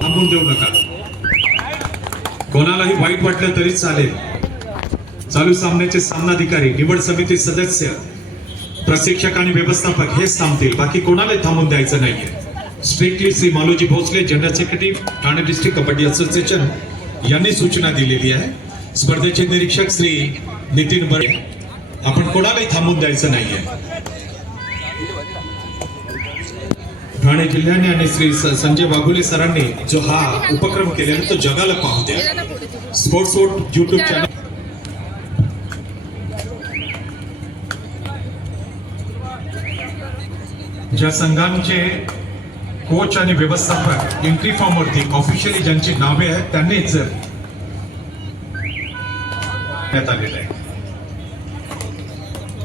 थांबून देऊ नका. कोणालाही वाईट वाटलं तरी चालेल. चालू सामन्याचे सामनाधिकारी, निवड समिती सदस्य, प्रशिक्षक आणि व्यवस्थापक हेच थांबतील. बाकी कोणालाही थांबून द्यायचं नाहीये. Strictly Shri Maloji Bhosle, general secretary, Thane district Kabaddi association यांनी सूचना दिलेली आहे. स्पर्धेचे निरीक्षक श्री नितीन बरे, आपण कोणालाही थांबून द्यायचं नाहीये. ठाणे जिल्ह्याने आणि श्री संजय वाघुले सरांनी जो हा उपक्रम केला तो जगाला पाहू द्या. Sports vote YouTube channel. ज्या संघांचे कोच आणि व्यवस्थापक एंट्री फॉर्म वरती ऑफिशियली ज्यांची नावे आहेत त्यांनीच आलेलं आहे.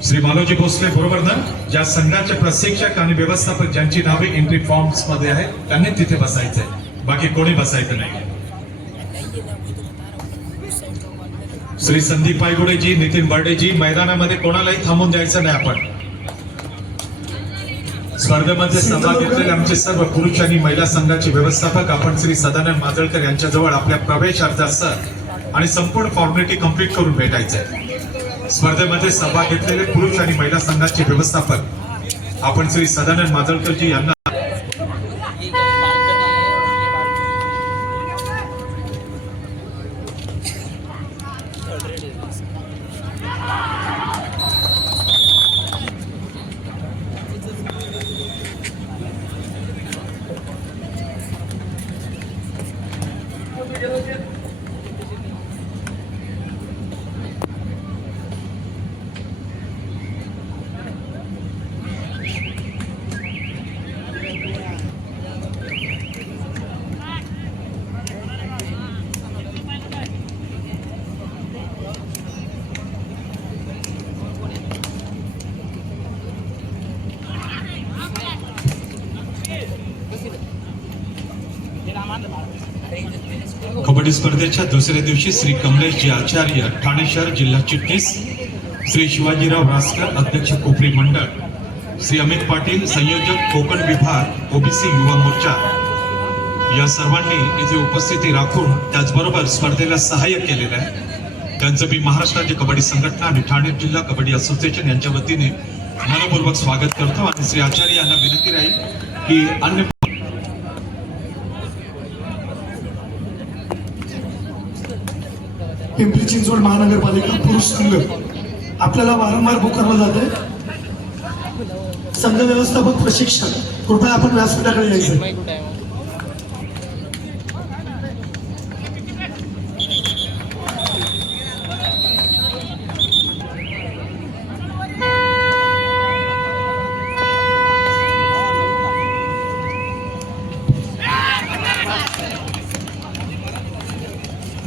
श्री मालोजी भोसले बरोबर ना. ज्या संघाचे प्रशिक्षक आणि व्यवस्थापक ज्यांची नावे एंट्री फॉर्म्स मध्ये आहेत त्यांनी तिथे बसायचंय. बाकी कोणी बसायचं नाही. श्री संदीप पायगुडेजी, नितीन बर्डेजी, मैदानामध्ये कोणालाही थांबून द्यायचं नाही. आपण स्पर्धेमध्ये सहभाग घेतलेले आमचे सर्व पुरुष आणि महिला संघाचे व्यवस्थापक आपण श्री सदानंद माजळकर यांच्याजवळ आपल्या प्रवेश अर्जासह आणि संपूर्ण फॉर्मॅलिटी कंप्लीट करून भेटायचंय. स्पर्धेमध्ये सहभाग घेतलेले पुरुष आणि महिला संघाचे व्यवस्थापक आपण श्री सदानंद माजळकरजी यांना कबड्डी स्पर्धेच्या दुसऱ्या दिवशी श्री कमलेशजी आचार्य, ठाणे शहर जिल्हा चिटणीस, श्री शिवाजीराव रासकर, अध्यक्ष कोपरी मंडळ, श्री अमित पाटील, संयोजक कोकण विभाग ओबीसी युवा मोर्चा या सर्वांनी इथे उपस्थिती राखून त्याचबरोबर स्पर्धेला सहाय्य केलेलं आहे. त्यांचं मी महाराष्ट्र राज्य कबड्डी संघटना आणि ठाणे जिल्हा कबड्डी असोसिएशन यांच्या वतीने मनपूर्वक स्वागत करतो. आणि श्री आचार्य यांना विनंती राहील की अन्य पिंपरी चिंचवड महानगरपालिका पुरुष संघ आपल्याला वारंवार पुकारला जाते. संघ व्यवस्थापक प्रशिक्षक कृपया आपण व्यासपीठाकडे यायचं.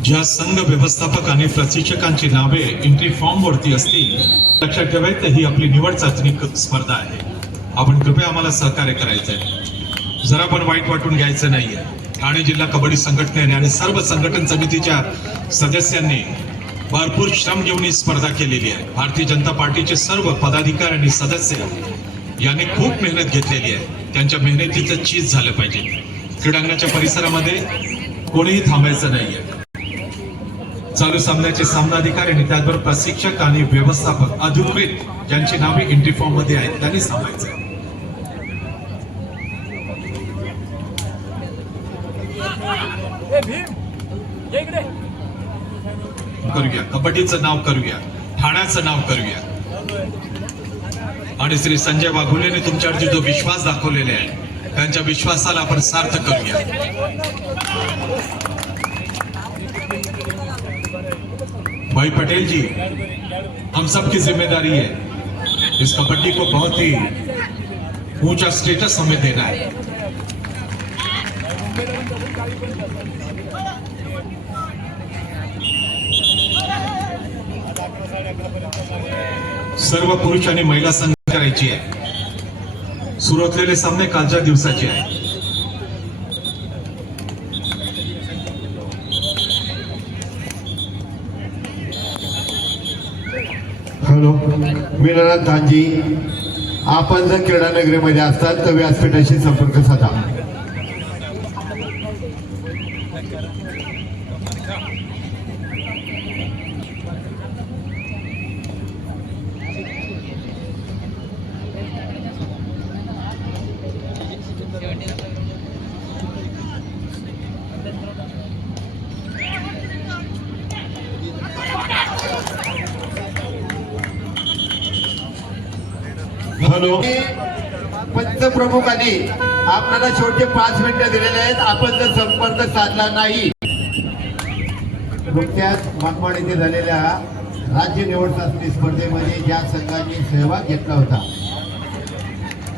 ज्या संघ व्यवस्थापक आणि प्रशिक्षकांची नावे एंट्री फॉर्म वरती असतील लक्षात ठेवायचं ही आपली निवड चाचणी स्पर्धा आहे. आपण कृपया आम्हाला सहकार्य करायचंय. जरा पण वाईट वाटून घ्यायचं नाहीये. ठाणे जिल्हा कबड्डी संघटनेने आणि सर्व संघटन समितीच्या सदस्यांनी भरपूर श्रम घेऊन ही स्पर्धा केलेली आहे. भारतीय जनता पार्टीचे सर्व पदाधिकारी आणि सदस्य यांनी खूप मेहनत घेतलेली आहे. त्यांच्या मेहनतीचं चीज झालं पाहिजे. क्रीडांगणाच्या परिसरामध्ये कोणीही थांबायचं नाहीये. चालू सामन्याचे सामनाधिकारी आणि त्याचबरोबर प्रशिक्षक आणि व्यवस्थापक अधिकृत ज्यांची नावे एंट्री फॉर्म मध्ये आहेत त्यांनी थांबायचं. करूया कबड्डीचं नाव करूया, ठाण्याचं नाव करूया. आणि श्री संजय वाघुलेने तुमच्यावरती जो विश्वास दाखवलेला आहे त्यांच्या विश्वासाला आपण सार्थ करूया. भाई पटेल जी, हम सब की जिम्मेदारी है इस कबड्डी को बहुत ही ऊंचा स्टेटस हमें देना है. सर्व पुरुष आणि महिला संघ करायची आहे. सुरू असलेले सामने कालच्या दिवसाचे आहे. हॅलो, मी नरनाथ धानजी. आपण जर क्रीडा नगरीमध्ये असतात तर व्यासपीठाशी संपर्क साधा. हॅलो, पंचप्रमुखांनी आपल्याला शेवटचे 5 मिनिटं दिलेले आहेत. आपण जर संपर्क साधला नाही, नुकत्याच मनमाड येथे झालेल्या राज्य निवड चाचणी स्पर्धेमध्ये ज्या संघांनी सहभाग घेतला होता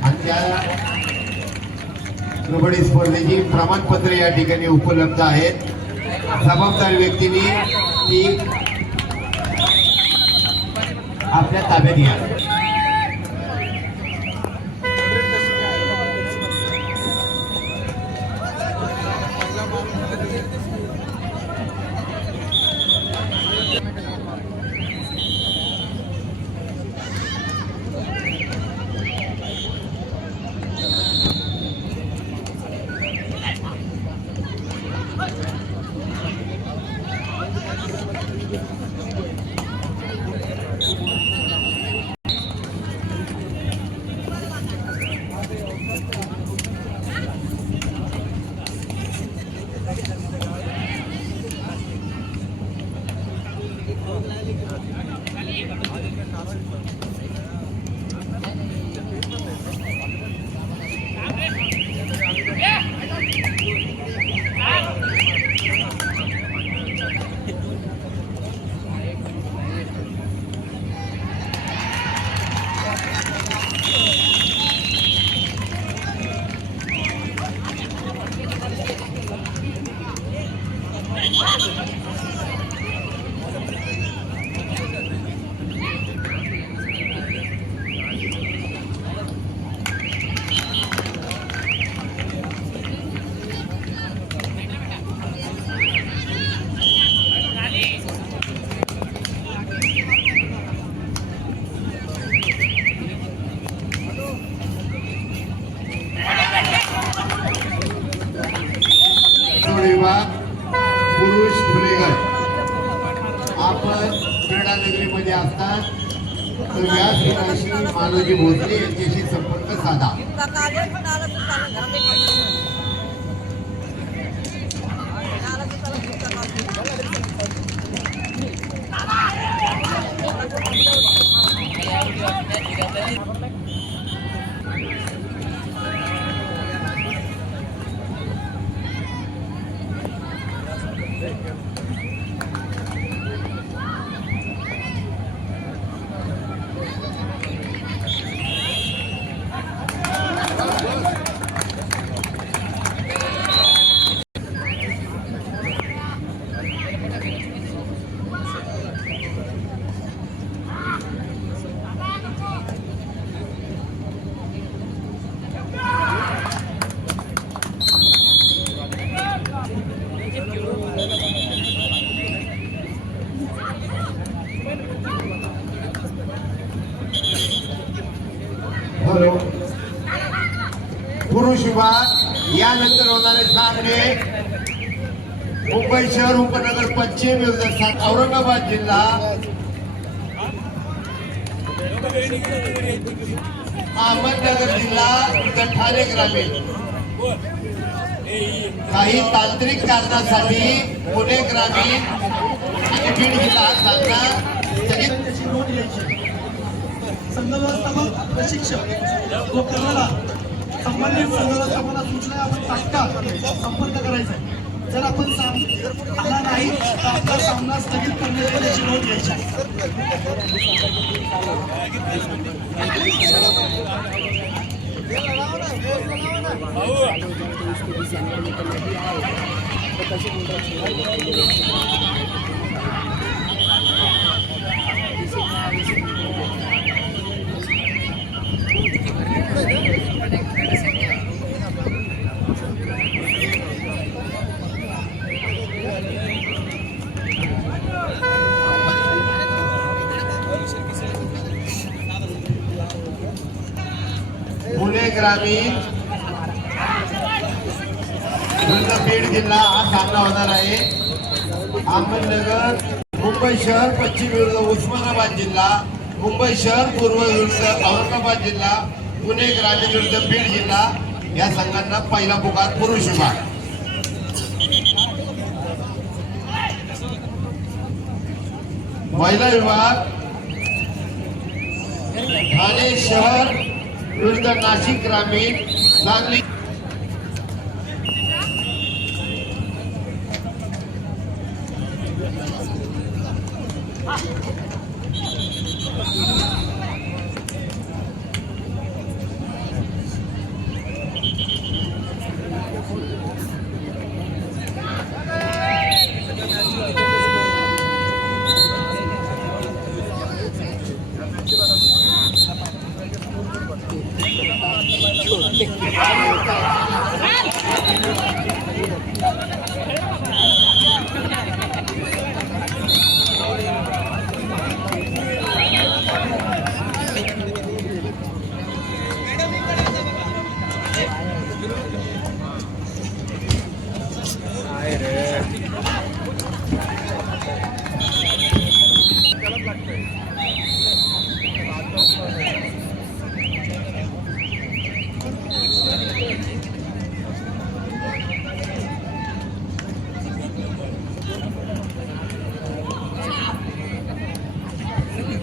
आणि त्या कबड्डी स्पर्धेची प्रमाणपत्र या ठिकाणी उपलब्ध आहेत. जबाबदार व्यक्तींनी ती आपल्या ताब्यात घ्या. विभाग पुरुष खुलेगट. आपण क्रीडा नगरीमध्ये असतात तर व्यासपीठाशी मानवजी भोसले यांच्याशी संपर्क साधा. हॅलो, पुरुष विभाग यानंतर होणारे सामने मुंबई शहर उपनगर पश्चिम विरुद्ध औरंगाबाद जिल्हा, अहमदनगर जिल्हा विरुद्ध ठाणे ग्रामीण. काही तांत्रिक कारणासाठी पुणे ग्रामीण आणि बीड जिल्हा हा सामना स्थगित. संघ व्यवस्थापक प्रशिक्षक व कर्णधार संबंधित संघ व्यवस्थापनाला सूचना आपण तात्काळ संपर्क करायचा आहे. जर आपण आला नाही तर आपला सामना स्थगित करण्याची त्याची नोंद घ्यायची ग्रामीण विरुद्ध बीड जिल्हा हा सामना होणार आहे. अहमदनगर मुंबई शहर पश्चिम विरुद्ध उस्मानाबाद जिल्हा, मुंबई शहर पूर्व विरुद्ध औरंगाबाद जिल्हा, पुणे ग्रामीण विरुद्ध बीड जिल्हा या संघांना पहिला पुकार पुरुष विभाग. महिला विभाग ठाणे शहर विरुद्ध नाशिक ग्रामीण, सांगली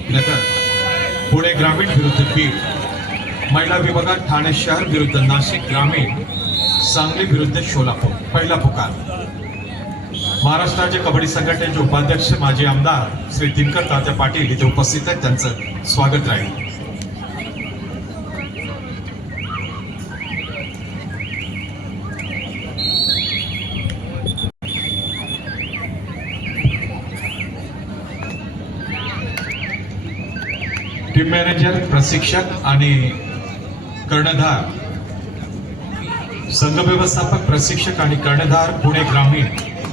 नगर पुणे ग्रामीण विरुद्ध बीड, महिला विभागात ठाणे शहर विरुद्ध नाशिक ग्रामीण, सांगली विरुद्ध सोलापूर. पहिला पुकार. महाराष्ट्र कबड्डी संघटनेचे उपाध्यक्ष माजी आमदार श्री दिनकर तात्या पाटील इथे उपस्थित आहेत. त्यांचं स्वागत राहील. टीम मॅनेजर, प्रशिक्षक आणि कर्णधार, संघ व्यवस्थापक, प्रशिक्षक आणि कर्णधार पुणे ग्रामीण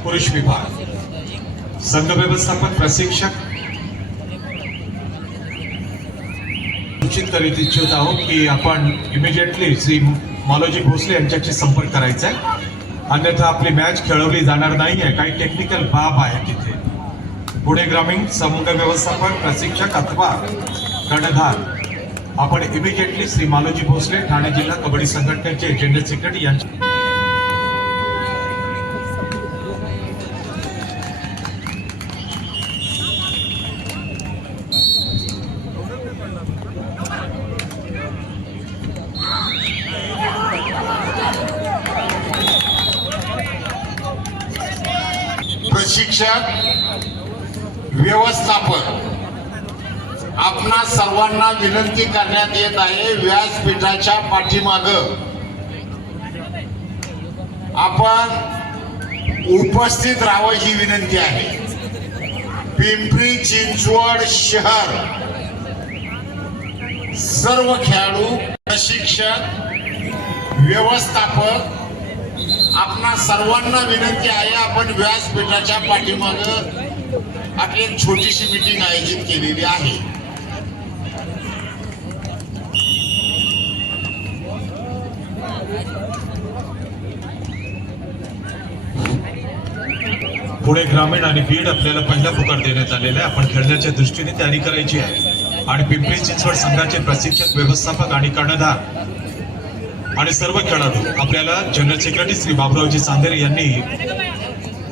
पुरुष विभाग. संघ व्यवस्थापक, प्रशिक्षक सूचित करीत इच्छित आहोत की आपण इमिजिएटली श्री मालोजी भोसले यांच्याशी संपर्क करायचा आहे, अन्यथा आपली मॅच खेळवली जाणार नाही आहे. काही टेक्निकल बाब आहे तिथे. पुणे ग्रामीण संघ व्यवस्थापक, प्रशिक्षक अथवा कर्णधार आपण इमिजिएटली श्री मालोजी भोसले ठाणे जिल्हा कबड्डी संघटनेचे जनरल सेक्रेटरी यांच्या प्रशिक्षक, व्यवस्थापक आपणा सर्वांना विनंती करण्यात येत आहे, व्यासपीठाच्या पाठीमाग आपण उपस्थित राहावं ही विनंती आहे. पिंपरी चिंचवड शहर सर्व खेळाडू, प्रशिक्षक, व्यवस्थापक आपणा सर्वांना विनंती आहे, आपण व्यासपीठाच्या पाठीमाग आपली एक छोटीशी मीटिंग आयोजित केलेली आहे. पुणे ग्रामीण आणि बीड आपल्याला पहिला पुकार देण्यात आलेला आहे. आपण खेळण्याच्या दृष्टीने तयारी करायची आहे आणि पिंपरी चिंचवड संघाचे प्रशिक्षक, व्यवस्थापक आणि कर्णधार आणि सर्व खेळाडू आपल्याला जनरल सेक्रेटरी श्री बाबुरावजी चांदेरे यांनी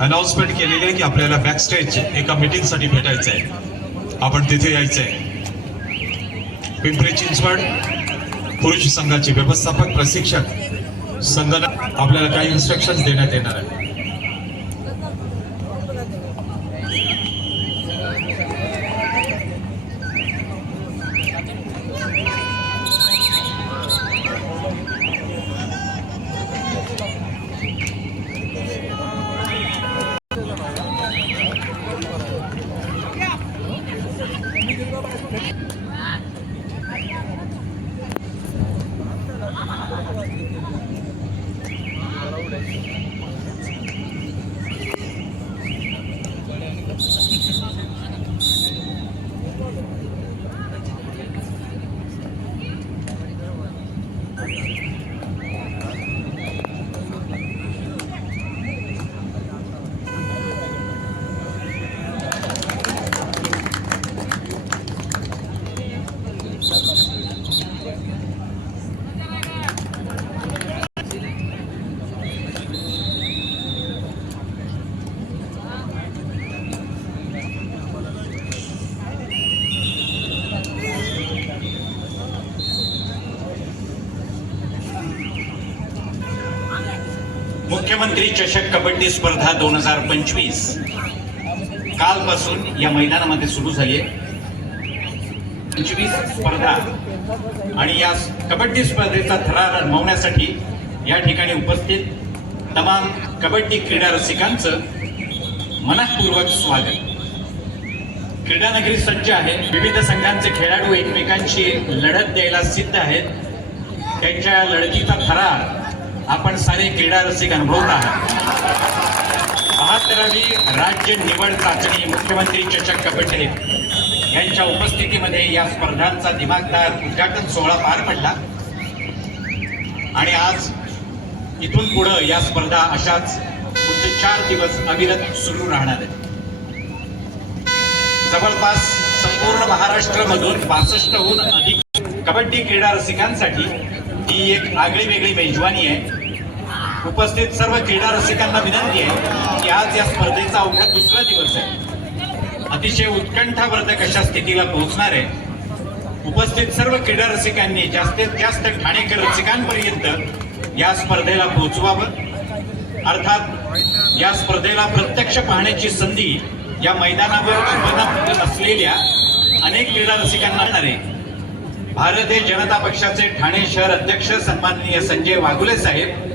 अनाउन्समेंट केलेली आहे की आपल्याला बॅकस्टेज एका मीटिंगसाठी भेटायचं आहे. आपण तिथे यायचं आहे. पिंपरी चिंचवड पुरुष संघाचे व्यवस्थापक, प्रशिक्षक, संघाला आपल्याला काही इन्स्ट्रक्शन्स देण्यात येणार आहे. मुख्यमंत्री चषक कबड्डी स्पर्धा 2025 कालपासून या मैदानामध्ये सुरू झाली आहे. 25 स्पर्धा आणि या कबड्डी स्पर्धेचा थरार रंगवण्यासाठी या ठिकाणी उपस्थित तमाम कबड्डी क्रीडा रसिकांचं मनःपूर्वक स्वागत. क्रीडानगरी सज्ज आहे. विविध संघांचे खेळाडू एकमेकांशी लढत द्यायला सिद्ध आहेत. त्यांच्या लढतीचा थरार आपण सारे क्रीडा रसिक अनुभवत आहात. 72वी राज्य निवड चाचणी मुख्यमंत्री चषक कबड्डी यांच्या उपस्थितीमध्ये या स्पर्धांचा दिमागदार उद्घाटन सोहळा पार पडला आणि आज इथून पुढे या स्पर्धा अशाच पुढचे 4 दिवस अविरत सुरू राहणार आहेत. जवळपास संपूर्ण महाराष्ट्रामधून 65हून अधिक कबड्डी क्रीडा रसिकांसाठी ही एक आगळी वेगळी मेजवानी आहे. उपस्थित सर्व क्रीडा रसिकांना विनंती आहे की आज या स्पर्धेचा अवघा 2रा दिवस आहे. अतिशय उत्कंठावर्धक अशा स्थितीला पोहोचणार आहे. उपस्थित सर्व क्रीडा रसिकांनी जास्तीत जास्त ठाणेकर रसिकांपर्यंत या स्पर्धेला पोहोचवावं. अर्थात या स्पर्धेला प्रत्यक्ष पाहण्याची संधी या मैदानावर उपलब्ध असलेल्या अनेक क्रीडा रसिकांना मिळणार आहे. भारतीय जनता पक्षाचे ठाणे शहर अध्यक्ष सन्माननीय संजय वाघुले साहेब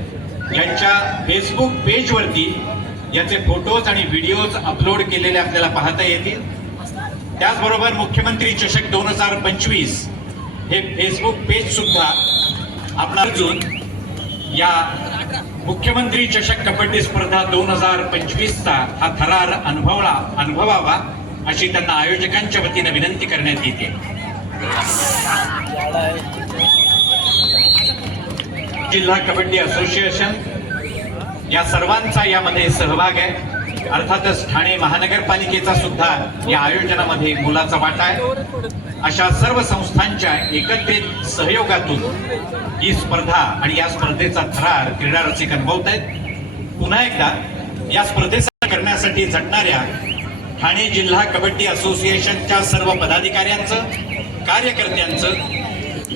यांच्या फेसबुक पेजवरती याचे फोटोज आणि व्हिडिओज अपलोड केलेले आपल्याला पाहता येतील. त्याचबरोबर मुख्यमंत्री चषक 2025 हे फेसबुक पेज सुद्धा आपणाला अर्जुन या मुख्यमंत्री चषक कबड्डी स्पर्धा 2025चा हा थरार अनुभवावा अशी त्यांना आयोजकांच्या वतीने विनंती करण्यात येते. जिल्हा कबड्डी असोसिएशन या सर्वांचा यामध्ये सहभाग आहे. अर्थातच ठाणे महानगरपालिकेचा सुद्धा या आयोजनामध्ये मोलाचा वाटा आहे. अशा सर्व संस्थांच्या एकत्रित सहयोगातून ही स्पर्धा आणि या स्पर्धेचा थरार क्रीडा रसिक अनुभवत आहेत. पुन्हा एकदा या स्पर्धेचा करण्यासाठी झटणाऱ्या ठाणे जिल्हा कबड्डी असोसिएशनच्या सर्व पदाधिकाऱ्यांचं, कार्यकर्त्यांचं,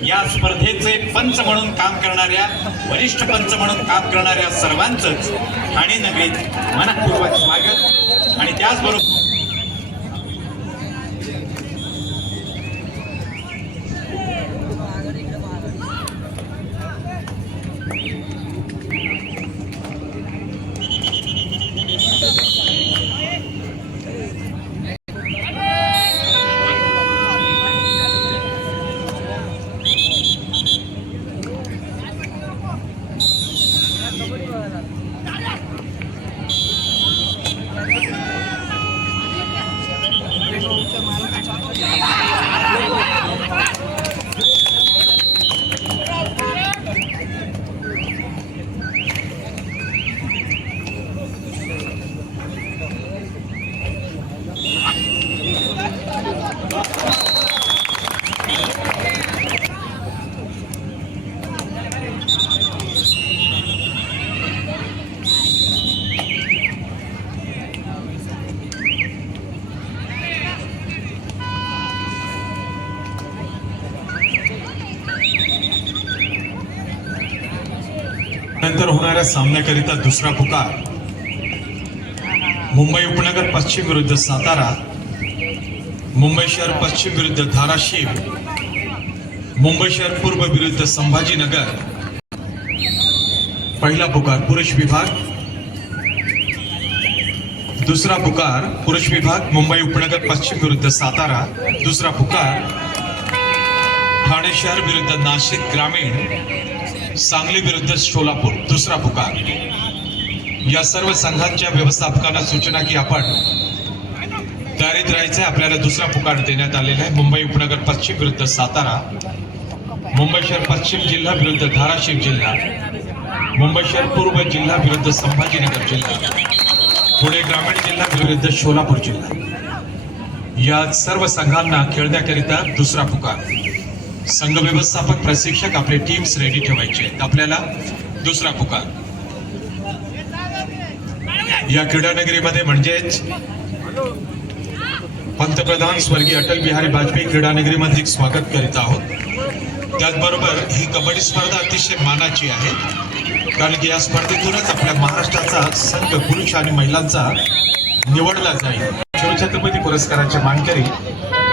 या स्पर्धेचे पंच म्हणून काम करणाऱ्या, वरिष्ठ पंच म्हणून काम करणाऱ्या सर्वांचंच ठाणे नगरीत मनःपूर्वक स्वागत. आणि त्याचबरोबर नंतर होणाऱ्या सामन्याकरिता दुसरा पुकार मुंबई उपनगर पश्चिम विरुद्ध सातारा, मुंबई शहर पश्चिम विरुद्ध धाराशिव, मुंबई शहर पूर्व विरुद्ध संभाजीनगर. पहिला पुकार पुरुष विभाग, दुसरा पुकार पुरुष विभाग मुंबई उपनगर पश्चिम विरुद्ध सातारा, दुसरा पुकार ठाणे शहर विरुद्ध नाशिक ग्रामीण, सांगली विरुद्ध सोलापूर. दुसरा पुकार. या सर्व संघांच्या व्यवस्थापकांना सूचना की आपण तयारीत राहायचं. आपल्याला दुसरा पुकार देण्यात आलेला आहे. मुंबई उपनगर पश्चिम विरुद्ध सातारा, मुंबई शहर पश्चिम जिल्हा विरुद्ध धाराशिव जिल्हा, मुंबई शहर पूर्व जिल्हा विरुद्ध संभाजीनगर जिल्हा, पुणे ग्रामीण जिल्हा विरुद्ध सोलापूर जिल्हा. या सर्व संघांना खेळण्याकरिता दुसरा पुकार. संघ व्यवस्थापक, प्रशिक्षक आपले टीम्स रेडी ठेवायचे आहेत. आपल्याला दुसरा पुकार. या क्रीडानगरीमध्ये म्हणजेच पंतप्रधान स्वर्गीय अटल बिहारी वाजपेयी क्रीडानगरीमध्ये स्वागत करीत आहोत. त्याचबरोबर ही कबड्डी स्पर्धा अतिशय मानाची आहे. कारण की या स्पर्धेतूनच आपल्या महाराष्ट्राचा संघ पुरुष आणि महिलांचा निवडला जाईल. शिवछत्रपती पुरस्काराचे मानकरी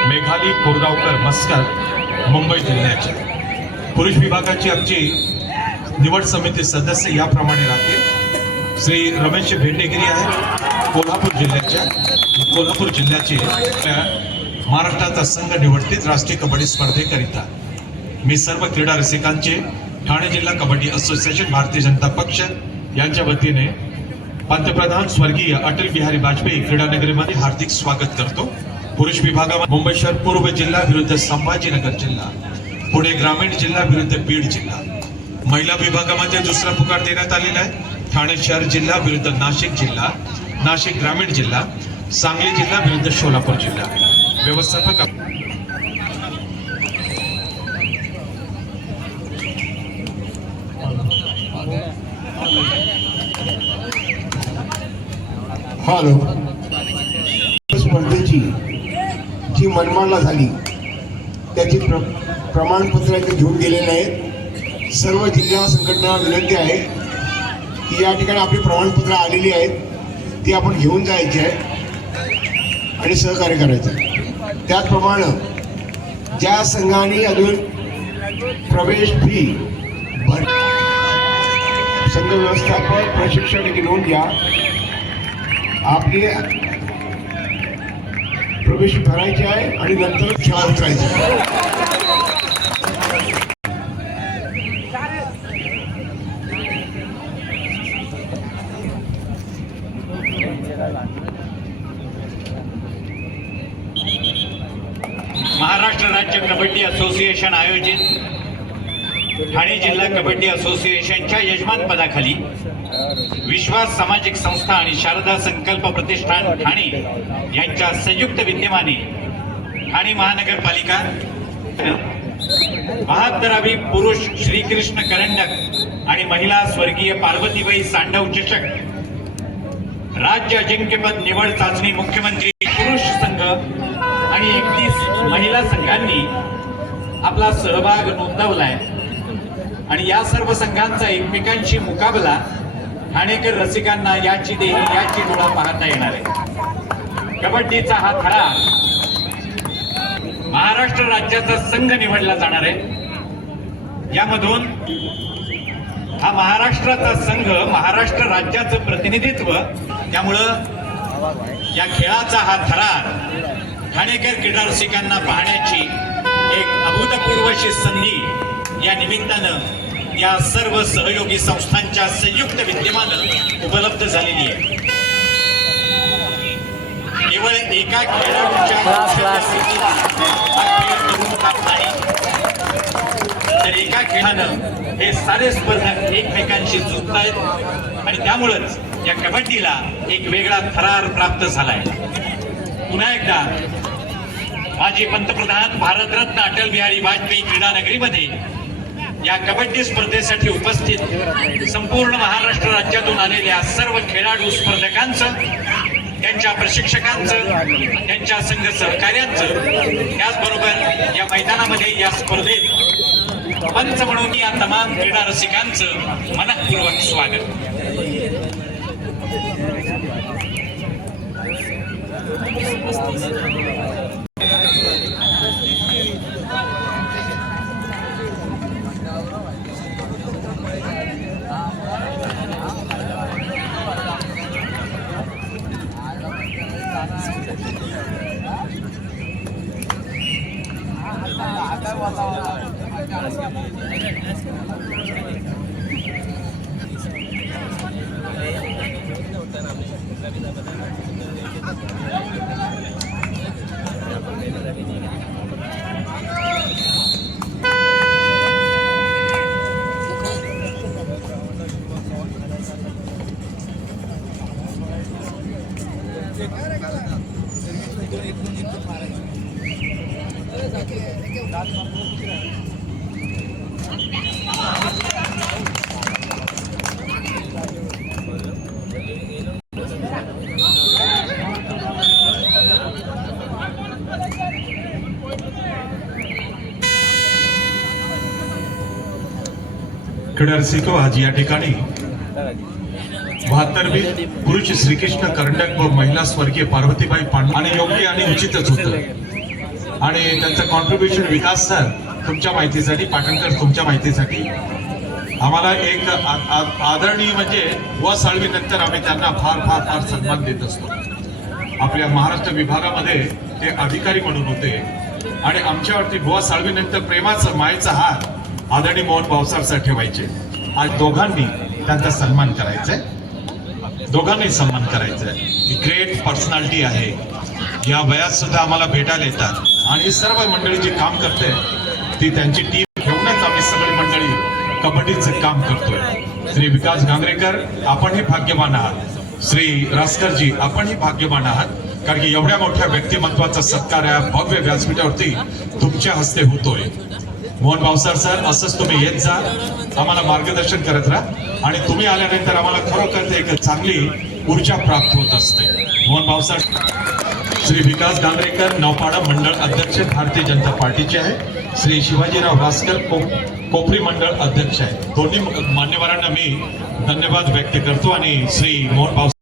मेघाली कोरगावकर मस्कर, मुंबई जिल्ह्याचे. पुरुष विभागाची आमची निवड समिती सदस्य याप्रमाणे राहतील. श्री रमेश भेंडेगिरी आहेत कोल्हापूर जिल्ह्याच्या. कोल्हापूर जिल्ह्याचे महाराष्ट्राचा संघ निवडतील राष्ट्रीय कबड्डी स्पर्धेकरिता. मी सर्व क्रीडा रसिकांचे ठाणे जिल्हा कबड्डी असोसिएशन भारतीय जनता पक्ष यांच्या वतीने पंतप्रधान स्वर्गीय अटल बिहारी वाजपेयी क्रीडानगरीमध्ये हार्दिक स्वागत करतो. पुरुष विभागामध्ये मुंबई शहर पूर्व जिल्हा विरुद्ध संभाजीनगर जिल्हा, पुणे ग्रामीण जिल्हा विरुद्ध बीड जिल्हा. महिला विभागामध्ये दुसरा पुकार देण्यात आलेला आहे. ठाणे शहर जिल्हा विरुद्ध नाशिक जिल्हा, नाशिक ग्रामीण जिल्हा, सांगली जिल्हा विरुद्ध सोलापूर जिल्हा. व्यवस्थापक हॅलो. स्पर्धेची जी मनमाडला झाली त्याची प्रमाणपत्र इथे घेऊन गेलेले आहेत. सर्व जिल्हा संघटना विनंती आहे की या ठिकाणी आपली प्रमाणपत्र आलेली आहेत ती आपण घेऊन जायची आहे आणि सहकार्य करायचं आहे. त्याचप्रमाणे ज्या संघाने अजून प्रवेश फी संघ व्यवस्थापक प्रशिक्षण नोंद घ्या. आपली प्रवेश भरायची आहे आणि नंतर खेळा उतरायची आहे. महाराष्ट्र राज्य कबड्डी असोसिएशन आयोजित ठाणे जिल्हा कबड्डी असोसिएशनच्या यजमानपदाखाली विश्वास सामाजिक संस्था आणि शारदा संकल्प प्रतिष्ठान ठाणे यांच्या संयुक्त विद्यमाने ठाणे महानगरपालिका 72वी पुरुष श्रीकृष्ण करंडक आणि महिला स्वर्गीय पार्वतीबाई सांडव चषक राज्य अजिंक्यपद निवड चाचणी मुख्यमंत्री पुरुष संघ आणि 31 महिला संघांनी आपला सहभाग नोंदवलाय आणि या सर्व संघांचा एकमेकांशी मुकाबला ठाणेकर रसिकांना याची देही याची डोळा पाहता येणार आहे. कबड्डीचा हा थरा महाराष्ट्र राज्याचा संघ निवडला जाणार आहे. यामधून हा महाराष्ट्राचा संघ महाराष्ट्र राज्याचं प्रतिनिधित्व, त्यामुळं या खेळाचा हा थरा ठाणेकर क्रीडा रसिकांना पाहण्याची एक अभूतपूर्व अशी संधी या निमित्तानं या सर्व सहयोगी संस्थांच्या संयुक्त विद्यमानं उपलब्ध झालेली आहे. केवळ एका खेळाडूच्या तर एका खेळानं हे सारे स्पर्धक एकमेकांशी जुळतायत आणि त्यामुळेच या कबड्डीला एक वेगळा थरार प्राप्त झालाय. पुन्हा एकदा माजी पंतप्रधान भारतरत्न अटल बिहारी वाजपेयी क्रीडा नगरीमध्ये या कबड्डी स्पर्धेसाठी उपस्थित संपूर्ण महाराष्ट्र राज्यातून आलेल्या सर्व खेळाडू स्पर्धकांचं, त्यांच्या प्रशिक्षकांचं, त्यांच्या संघ सहकार्यांचं, त्याचबरोबर या मैदानामध्ये या स्पर्धेत पंच म्हणून या तमाम क्रीडा रसिकांचं मनःपूर्वक स्वागत. क्रीडा रसिको आज या ठिकाणी 72वी पुरुष श्रीकृष्ण करंडक व महिला स्वर्गीय पार्वतीबाई पांडे आणि योग्य आणि उचितच होतं आणि त्यांचं कॉन्ट्रीब्युशन विकास सर तुमच्या माहितीसाठी, पाटणकर तुमच्या माहितीसाठी आम्हाला एक आदरणीय म्हणजे व साळवीनंतर आम्ही त्यांना फार फार फार सन्मान देत असतो. आपल्या महाराष्ट्र विभागामध्ये ते अधिकारी म्हणून होते आणि आमच्यावरती बुवा साळवीनंतर प्रेमाचा मायेचा हात आदरणीय मोहन भावसार सर ठेवायचे. आज दोघांनी त्यांचा सन्मान करायचाय, दोघांनी सन्मान करायचाय. ग्रेट पर्सनॅलिटी आहे, या वयात सुद्धा आम्हाला भेटायला येतात आणि सर्व मंडळी जी काम करते ती त्यांची टीम घेऊनच आम्ही सगळी मंडळी कबड्डीचं काम करतोय. श्री विकास गांगरेकर आपणही भाग्यवान आहात, श्री रासकरजी आपणही भाग्यवान आहात, कारण की एवढ्या मोठ्या व्यक्तिमत्वाचा सत्कार या भव्य व्यासपीठावरती तुमच्या हस्ते होतोय. मोहन भावसार सर असंच तुम्ही येत जा, आम्हाला मार्गदर्शन करत राहा आणि तुम्ही आल्यानंतर आम्हाला खरोखर एक चांगली ऊर्जा प्राप्त होत असते. मोहन भावसार श्री विकास गांगरेकर नौपाडा मंडळ अध्यक्ष भारतीय जनता पार्टीचे आहे, श्री शिवाजीराव रासकर कोपरी मंडळ अध्यक्ष आहे. दोन्ही मान्यवरांना मी धन्यवाद व्यक्त करतो आणि श्री मोहन भावसार